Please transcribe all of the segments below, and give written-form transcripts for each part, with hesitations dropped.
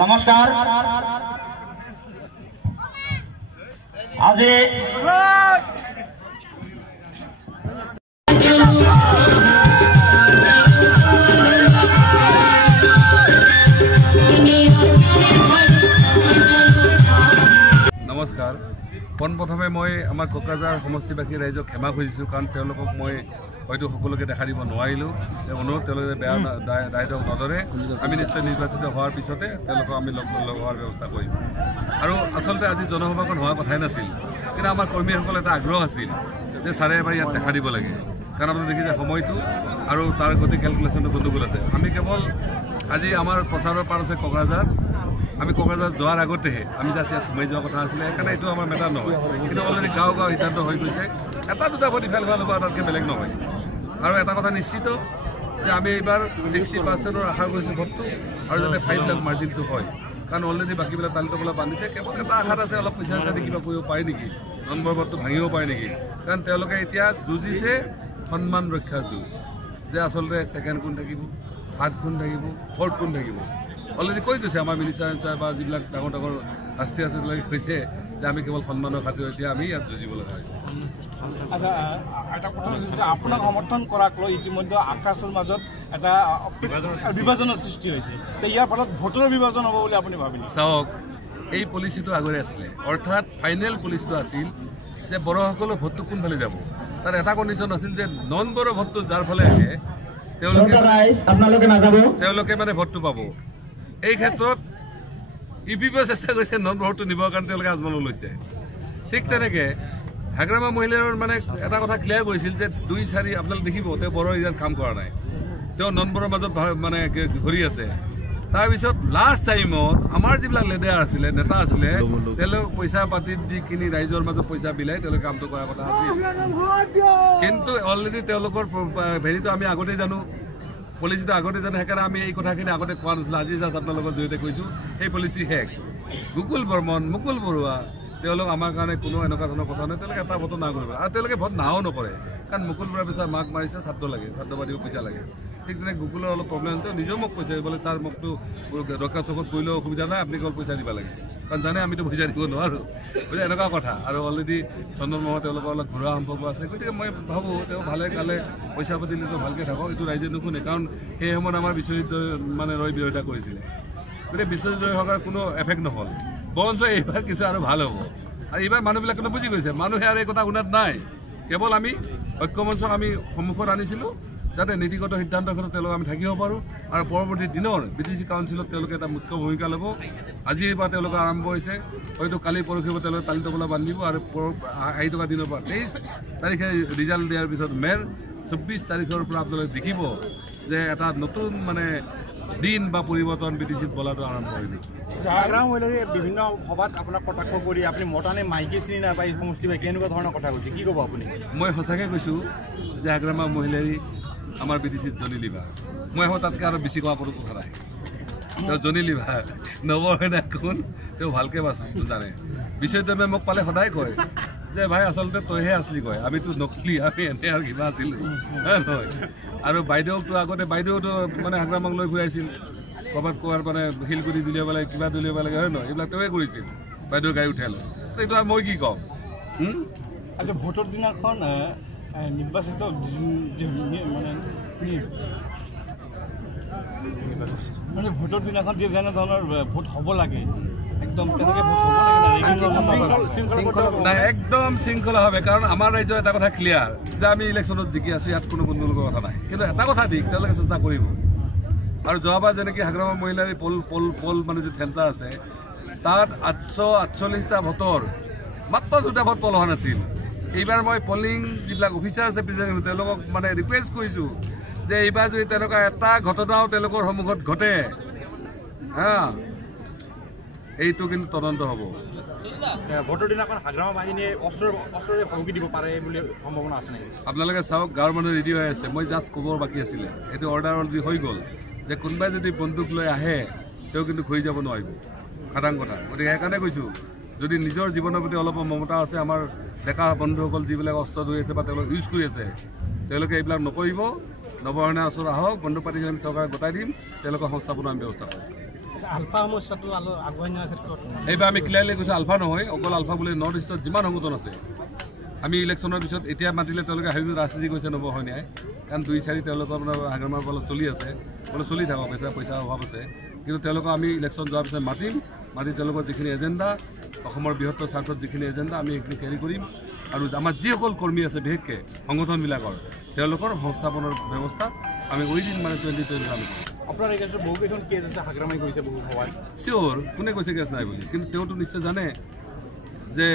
নমস্কাৰ আজি নমস্কাৰ পোনপ্ৰথমে মই আমাৰ কোকৰাঝাৰ সমষ্টিবাসী ৰাইজক ক্ষমা খুজিছোঁ কাৰণ তেওঁলোকক মই হয়তো সকলোকে দেখা দিব নোৱাৰিলোঁ অনুৰোধ তেওঁলোকে বেয়া দায়িত্ব নধৰে আমি নিশ্চয় নিৰ্বাচিত হোৱাৰ পিছতে তেওঁলোকক আমি লগ হোৱাৰ ব্যৱস্থা কৰিম আৰু আচলতে আজি জনসভাখন হোৱাৰ কথাই নাছিল কিন্তু আমাৰ কৰ্মীসকলৰ এটা আগ্ৰহ আছিল যে ছাৰে এবাৰ ইয়াত দেখা দিব লাগে কাৰণ আপুনি দেখিছে সময়টো আৰু তাৰ গতি কেলকুলেশ্যনটো গণ্ডগোল আছে আমি কেৱল আজি আমাৰ প্ৰচাৰৰ পাৰ আছে কোকৰাঝাৰ আমি কোকৰাঝাৰ যোৱাৰ আগতেহে আমি যাতে ইয়াত সোমাই যোৱাৰ কথা আছিলে সেইকাৰণে এইটো আমাৰ মেটাৰ নহয় কিন্তু অলৰেডি গাঁও সিদ্ধান্ত হৈ গৈছে এটা দুটা ভোট ইফাল সিফাল হ'ব তাতকৈ বেলেগ নহয় আৰু এটা কথা নিশ্চিত যে আমি এইবাৰ 60% আশা কৰিছোঁ ভোটটো আৰু যাতে 5 লাখ মাৰ্জিনটো হয় কাৰণ অলৰেডি বাকীবিলাক তালিকাবিলাক বান্ধিছে কেৱল এটা আশাত আছে অলপ পইচা চইচা দি কিবা কৰিব পাৰে নেকি নম্বৰ ভোটটো ভাঙিব পাৰে নেকি কাৰণ তেওঁলোকে এতিয়া যুঁজিছে সন্মান ৰক্ষাৰ যুঁজ যে আচলতে ছেকেণ্ড কোন থাকিব থাৰ্ড কোন থাকিব ফ'ৰ্থ কোন থাকিব অলৰেডি কৈ গৈছে আমাৰ মিনিষ্টাৰ বা যিবিলাক ডাঙৰ ডাঙৰ শাস্তি আছে তেওঁলোকে কৈছে যে আমি কেৱল সন্মানৰ খাতিৰত এতিয়া আমি ইয়াত যুঁজিব লগা হৈছে আচ্ছা এটা কথা হৈছে আপোনাক সমৰ্থন কৰাক লৈ ইতিমধ্যে আকাশৰ মাজত এটা বিভাজনৰ সৃষ্টি হৈছে ইয়াৰ ফলত ভোটৰ বিভাজন হ'ব বুলি আপুনি ভাবিছে চাওক এই পলিচিটো আগৰে আছিলে অৰ্থাৎ ফাইনেল পলিচিটো আছিল যে বড়োসকলৰ ভোটটো কোনফালে যাব তাৰ এটা কণ্ডিশ্যন আছিল যে নন বড়ো ভোটটো যাৰ ফালে আহে তেওঁলোকে মানে ভোটটো পাব এই ক্ষেত্ৰত ইউপিপিয়ে চেষ্টা কৰিছে নন ভোটটো নিবৰ কাৰণে তেওঁলোকে আজমানো লৈছে ঠিক তেনেকৈ হাগ্ৰামা মহিলাৰ মানে এটা কথা ক্লিয়াৰ কৰিছিল যে 2-4 আপোনালোকে দেখিব তেওঁ বড়ো ৰিজাল্ট কাম কৰা নাই তেওঁ নন বড়োৰ মাজত মানে ঘূৰি আছে তাৰপিছত লাষ্ট টাইমত আমাৰ যিবিলাক লেডাৰ আছিলে নেতা আছিলে তেওঁলোকে পইচা পাতি দি কিনি ৰাইজৰ মাজত পইচা বিলাই তেওঁলোকে কামটো কৰাৰ কথা আছিল কিন্তু অলৰেডি তেওঁলোকৰ হেৰিটো আমি আগতেই জানো পলিচিটো আগতে জানো সেইকাৰণে আমি এই কথাখিনি আগতে কোৱা নাছিলোঁ আজি জাষ্ট আপোনালোকৰ জৰিয়তে কৈছোঁ সেই পলিচি শেষ গুকুল বৰ্মন মুকুল বৰুৱা তেওঁলোক আমাৰ কাৰণে কোনো এনেকুৱা ধৰণৰ কথা নহয় তেওঁলোকে এটা ভোটো না কৰিব আৰু তেওঁলোকে ভোট নাও নকৰে কাৰণ মুকুল বৰুৱাৰ পিছত মাক মাৰিছে ছাত্ৰ লাগে ছাত্ৰ পাতিও পইচা লাগে ঠিক তেনেকৈ গুকুলৰ অলপ প্ৰব্লেম হৈছে নিজেও মোক কৈছে বোলে ছাৰ মোকতো দৰকাৰ চকত কৰিলেও অসুবিধা নাই আপুনি কেৱল পইচা দিব লাগে কাৰণ জানে আমিতো পইচা দিব নোৱাৰোঁ গতিকে এনেকুৱা কথা আৰু অলৰেডি চন্দন মোহন তেওঁলোকৰ অলপ ঘৰুৱা সম্পৰ্ক আছে গতিকে মই ভাবোঁ তেওঁ ভালে কালে পইচা পাতি দিলেতো ভালকৈ থাকক এইটো ৰাইজে নুশুনে কাৰণ সেই সময়ত আমাৰ বিশ্বজিৎ মানে ৰয় বিৰোধিতা কৰিছিলে গতিকে বিশ্বজিৎ ৰয় হোৱাৰ কোনো এফেক্ট নহ'ল বৰঞ্চ এইবাৰ কিছু আৰু ভাল হ'ব আৰু এইবাৰ মানুহবিলাকে বুজি গৈছে মানুহে আৰু এই কথা শুনাত নাই কেৱল আমি ঐক্যমঞ্চক আমি সন্মুখত আনিছিলোঁ যাতে নীতিগত সিদ্ধান্ত ক্ষেত্ৰত তেওঁলোক আমি থাকিব পাৰোঁ আৰু পৰৱৰ্তী দিনৰ BTC কাউন্সিলত তেওঁলোকে এটা মুখ্য ভূমিকা ল'ব আজিৰ পৰা তেওঁলোকে আৰম্ভ হৈছে হয়তো কালি পৰহিৰ পৰা তেওঁলোকে তালি টোপোলা বান্ধিব আৰু আহি থকা দিনৰ পৰা 23 তাৰিখে ৰিজাল্ট দিয়াৰ পিছত মেৰ 24 তাৰিখৰ পৰা আপোনালোকে দেখিব যে এটা নতুন মানে দিন বা পৰিৱৰ্তন BTCত বলাটো আৰম্ভ হৈ গৈছে বিভিন্ন সভাত আপোনাক কটাক্ষ কৰি আপুনি মতানে মাইকী চিনি নাপায় সমষ্টি বা কেনেকুৱা ধৰণৰ কথা কৈছে কি ক'ব আপুনি মই সঁচাকৈ কৈছোঁ যে হাগ্ৰামা মহিলাই আমাৰ BTCত জনি লিভাৰ মই ভাবোঁ তাতকৈ আৰু বেছি কোৱা কোনো কথা নাই তেওঁ জনি লিভাৰ নৱসেনা কোন তেওঁ ভালকৈ জানে বিশ্বজিতে মোক পালে সদায় কয় যে ভাই আচলতে তইহে আছিলি কয় আমিতো নকলি আমি এনে আৰু কিবা আছিলোঁ নহয় আৰু বাইদেউকতো আগতে বাইদেউতো মানে হাগ্ৰামাক লৈ ঘূৰাইছিল ক'ৰবাত কোৱাৰ মানে শিলগুটি দলিয়াব লাগে কিবা দলিয়াব লাগে হয় নহয় এইবিলাক তেওঁৱে কৰিছিল বাইদেউ গাড়ী উঠাই লয় এইটো আৰু মই কি ক'ম আচ্ছা ভোটৰ দিনাখন নিৰ্বাচিত মানে ভোটৰ দিনাখন যে যেনে ধৰণৰ ভোট হ'ব লাগে একদম তেনেকৈ ভোট হ'ব লাগে নাই একদম শৃংখলা হবে কাৰণ আমাৰ ৰাজ্যৰ এটা কথা ক্লিয়াৰ যে আমি ইলেকশ্যনত জিকি আছোঁ ইয়াত কোনো গণ্ডগোলৰ কথা নাই কিন্তু এটা কথা ঠিক তেওঁলোকে চেষ্টা কৰিব আৰু যোৱাবাৰ যেনেকৈ হাগ্ৰামা মহিলাৰ পল মানে যে চেণ্টাৰ আছে তাত 848টা ভোটৰ মাত্ৰ 2টা ভোট পল হোৱা নাছিল এইবাৰ মই পলিং যিবিলাক অফিচাৰ আছে প্ৰেচিডেণ্ট তেওঁলোকক মানে ৰিকুৱেষ্ট কৰিছোঁ যে এইবাৰ যদি তেনেকুৱা এটা ঘটনাও তেওঁলোকৰ সন্মুখত ঘটে হা এইটো কিন্তু তদন্ত হ'ব ভোটৰ দিনাখন হাগ্ৰামা বাহিনীয়ে অস্ত্ৰৰে ভাবুকি দিব পাৰে বুলি সম্ভাৱনা আছে নেকি আপোনালোকে চাওক গাঁৱৰ মানুহ ৰেডি হৈ আছে মই জাষ্ট ক'বৰ বাকী আছিলে এইটো অৰ্ডাৰ অলৰেডি হৈ গ'ল যে কোনোবাই যদি বন্দুক লৈ আহে তেওঁ কিন্তু ঘূৰি যাব নোৱাৰিব খাটাং কথা গতিকে সেইকাৰণে কৈছোঁ যদি নিজৰ জীৱনৰ প্ৰতি অলপ মমতা আছে আমাৰ ডেকা বন্ধুসকল যিবিলাক অস্ত্ৰ ধৰি আছে বা তেওঁলোক ইউজ কৰি আছে তেওঁলোকে এইবিলাক নকৰিব নৱসেনাৰ ওচৰত আহক বন্দুক পাতি আমি চৰকাৰে গোটাই দিম তেওঁলোকৰ সংস্থাপনৰ আমি ব্যৱস্থা কৰিম আলফা সমস্যাটো আগুৱাই নিয়াৰ ক্ষেত্ৰত এইবাৰ আমি ক্লিয়াৰলি কৈছোঁ আলফা নহয়, অকল আলফা বুলি নৰ্থ ইষ্টত যিমান সংগঠন আছে আমি ইলেকশ্যনৰ পিছত এতিয়া মাতিলে তেওঁলোকে ভাবিব ৰাজনীতি কৰিছে নব হয় নাই, কাৰণ 2-4 তেওঁলোকৰ আপোনাৰ হাগ্ৰামাৰ ফলত চলি আছে, বোলে চলি থাকক, পইচাৰ অভাৱ আছে, কিন্তু তেওঁলোকক আমি ইলেকশ্যন যোৱাৰ পিছত মাতি তেওঁলোকৰ যিখিনি এজেণ্ডা, অসমৰ বৃহত্তৰ স্বাৰ্থত যিখিনি এজেণ্ডা আমি সেইখিনি কেৰি কৰিম, আৰু আমাৰ যিসকল কৰ্মী আছে বিশেষকৈ সংগঠনবিলাকৰ তেওঁলোকৰ সংস্থাপনৰ ব্যৱস্থা আমি উইদিন মানে 2020 আমি আপোনাৰ এই ক্ষেত্ৰত বহুকেইখন কেছ আছে, হাগ্ৰামাই কৰিছে বহু সভাত। চিয়'ৰ, কোনে কৈছে কেছ নাই বুলি, কিন্তু তেওঁতো নিশ্চয় জানে যে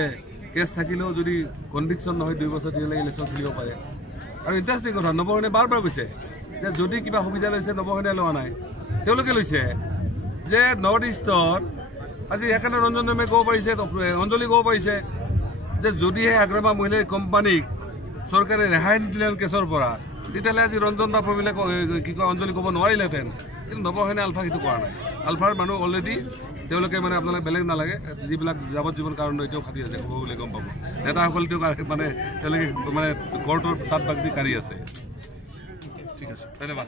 কেছ থাকিলেও যদি কনভিকশ্যন নহয় 2 বছৰ তেতিয়ালৈকে ইলেকশ্যন খেলিব পাৰে। আৰু ইণ্টাৰেষ্টিং কথা, নৱসেনে বাৰ কৈছে যে যদি কিবা সুবিধা লৈছে নৱসেনে লোৱা নাই, তেওঁলোকে লৈছে যে নৰ্থ ইষ্টত আজি সেইকাৰণে ৰঞ্জন দমে ক'ব পাৰিছে, অঞ্জলি ক'ব পাৰিছে যে যদিহে হাগ্ৰামা মহিলাই কোম্পানীক চৰকাৰে ৰেহাই নিদিলে কেছৰ পৰা, তেতিয়াহ'লে আজি ৰঞ্জন বা প্ৰমিলে কি কয় অঞ্জলি ক'ব নোৱাৰিলেহেঁতেন, কিন্তু নৱসেনে আলফা সেইটো কৰা নাই। আলফাৰ মানুহ অলৰেডি তেওঁলোকে মানে আপোনালোকে বেলেগ নালাগে, যিবিলাক যাৱজ্জীৱন কাৰণ এতিয়াও খাটি আছে ক'ব বুলি গম পাব, নেতাসকল মানে তেওঁলোকে মানে কৰ্টৰ তাঁত বাগদি কাঢ়ি আছে। ঠিক আছে, ধন্যবাদ।